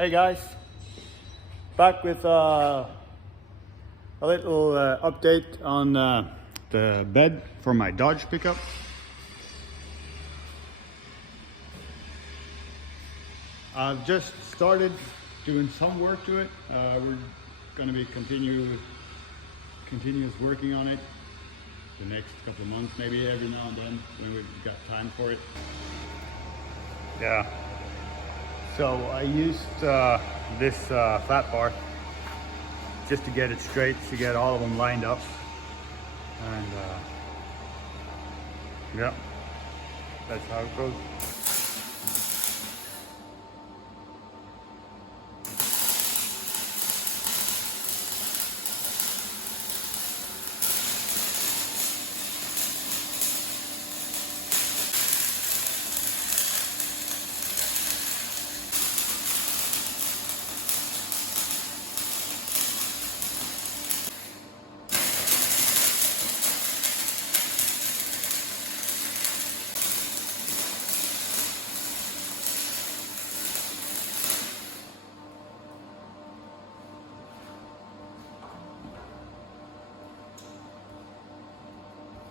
Hey guys, back with a little update on the bed for my Dodge pickup. I've just started doing some work to it. We're going to be continuous working on it the next couple of months, maybe every now and then when we've got time for it. Yeah. So I used this flat bar just to get it straight, to get all of them lined up. And yeah, that's how it goes.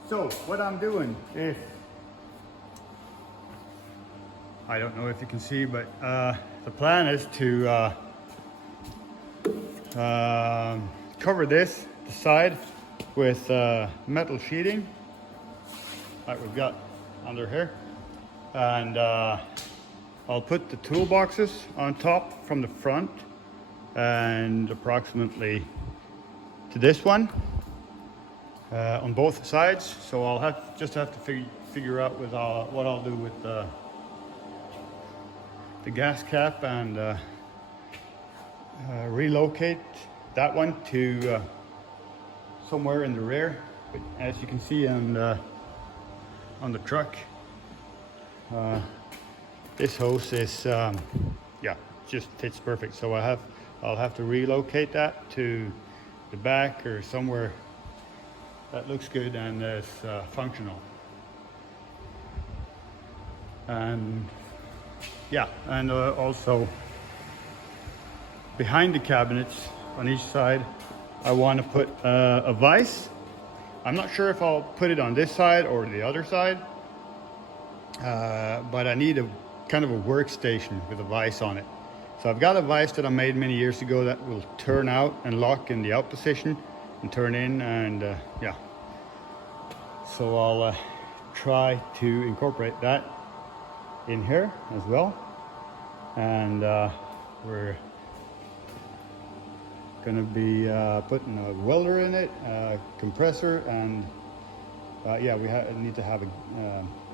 So what I'm doing is, I don't know if you can see, but the plan is to cover the side with metal sheeting like we've got under here, and I'll put the toolboxes on top from the front and approximately to this one. On both sides, so I'll just have to figure out with what I'll do with the gas cap and relocate that one to somewhere in the rear. But as you can see on the truck, this hose is yeah, just fits perfect. So I'll have to relocate that to the back or somewhere that looks good and is functional. And yeah, and also behind the cabinets on each side, I want to put a vise. I'm not sure if I'll put it on this side or the other side, but I need a kind of a workstation with a vise on it. So I've got a vise that I made many years ago that will turn out and lock in the out position and turn in, and yeah, so I'll try to incorporate that in here as well. And we're gonna be putting a welder in it, compressor, and yeah, we need to have a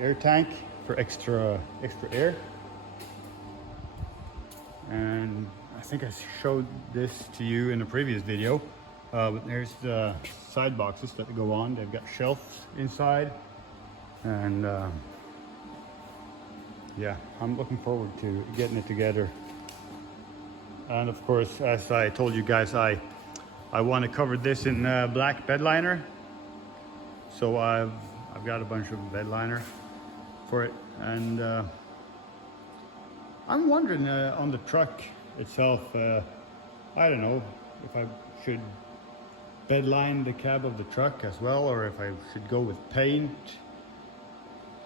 air tank for extra air. And I think I showed this to you in a previous video. But there's the side boxes that go on. They've got shelves inside, and yeah, I'm looking forward to getting it together. And of course, as I told you guys, I want to cover this in black bed liner. So I've got a bunch of bed liner for it, and I'm wondering on the truck itself. I don't know if I should bed line the cab of the truck as well, or if I should go with paint.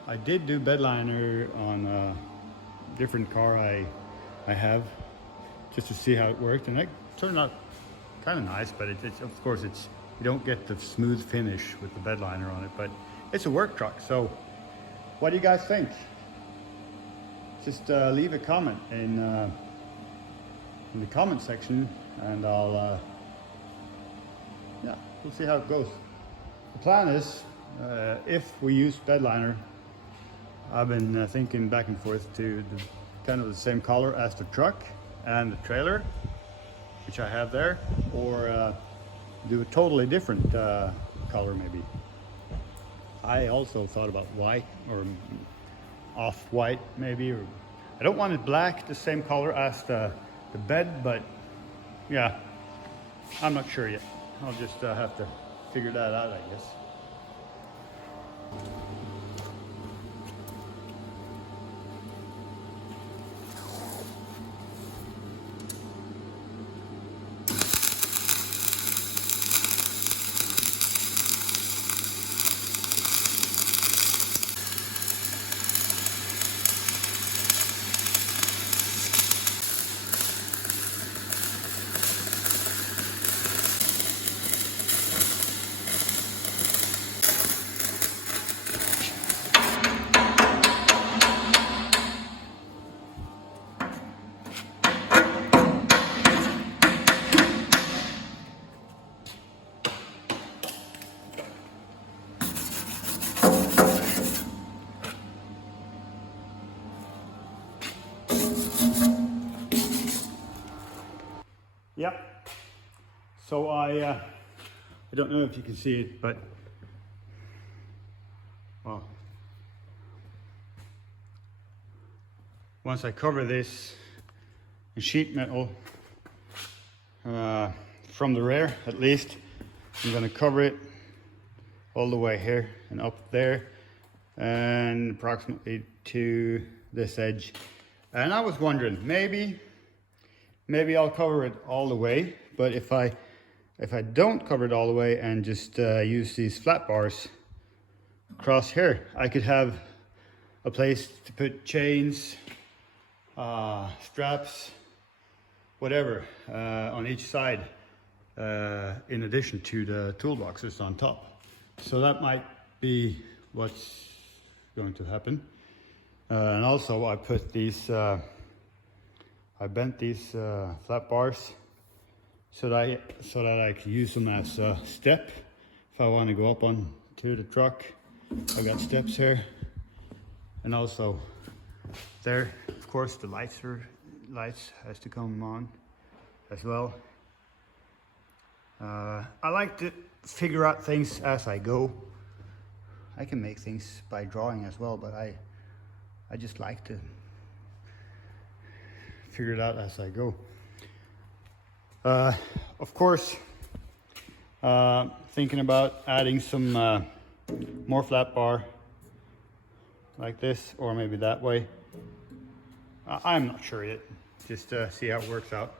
I did do bed liner on a different car I have, just to see how it worked, and it turned out kind of nice. But it's of course you don't get the smooth finish with the bed liner on it, but it's a work truck. So what do you guys think? Just leave a comment in the comment section, and I'll yeah, we'll see how it goes. The plan is, if we use bed liner, I've been thinking back and forth to kind of the same color as the truck and the trailer, which I have there, or do a totally different color maybe. I also thought about white or off-white maybe, or I don't want it black, the same color as the bed, but yeah, I'm not sure yet. I'll just have to figure that out, I guess. Yeah. So I don't know if you can see it, but well, once I cover this in sheet metal, from the rear at least, I'm going to cover it all the way here and up there and approximately to this edge. And I was wondering, maybe I'll cover it all the way, but if I don't cover it all the way and just use these flat bars across here, I could have a place to put chains, straps, whatever, on each side, in addition to the toolboxes on top. So that might be what's going to happen. And also I put these, I bent these flat bars so that I can use them as a step if I want to go up onto the truck. I got steps here, and also there, of course, the lights has to come on as well. I like to figure out things as I go. I can make things by drawing as well, but I just like to figure it out as I go. Of course, thinking about adding some more flat bar like this, or maybe that way. I'm not sure yet, just see how it works out.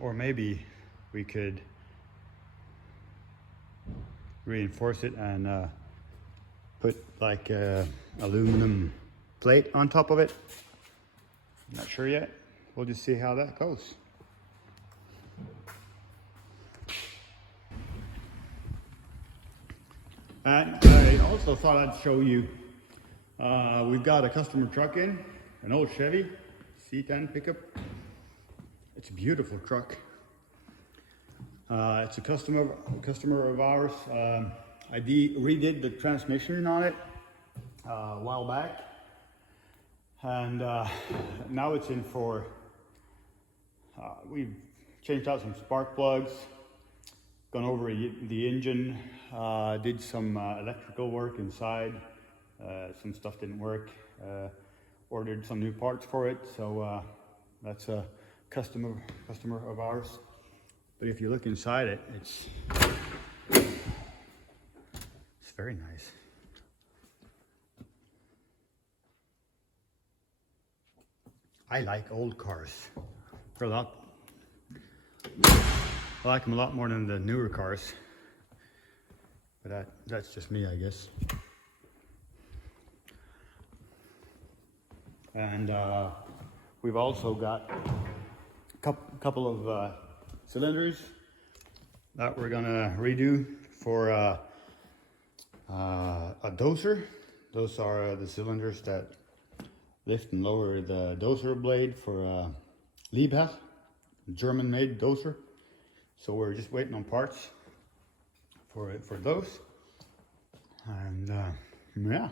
Or maybe we could reinforce it and put like a aluminum plate on top of it. Not sure yet. We'll just see how that goes. And I also thought I'd show you, we've got a customer truck in, an old Chevy C10 pickup. It's a beautiful truck. It's a customer of ours. I redid the transmission on it a while back, and now it's in for, we've changed out some spark plugs, gone over the engine, did some electrical work inside. Some stuff didn't work. Ordered some new parts for it, so that's a customer of ours. But if you look inside it, it's very nice. I like old cars. I like them a lot more than the newer cars. But that's just me, I guess. And we've also got a couple of cylinders that we're gonna redo for a dozer. Those are the cylinders that lift and lower the dozer blade for Liebherr, German-made dozer. So we're just waiting on parts for those. And yeah.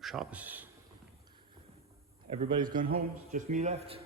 Shop is, everybody's gone home, just me left.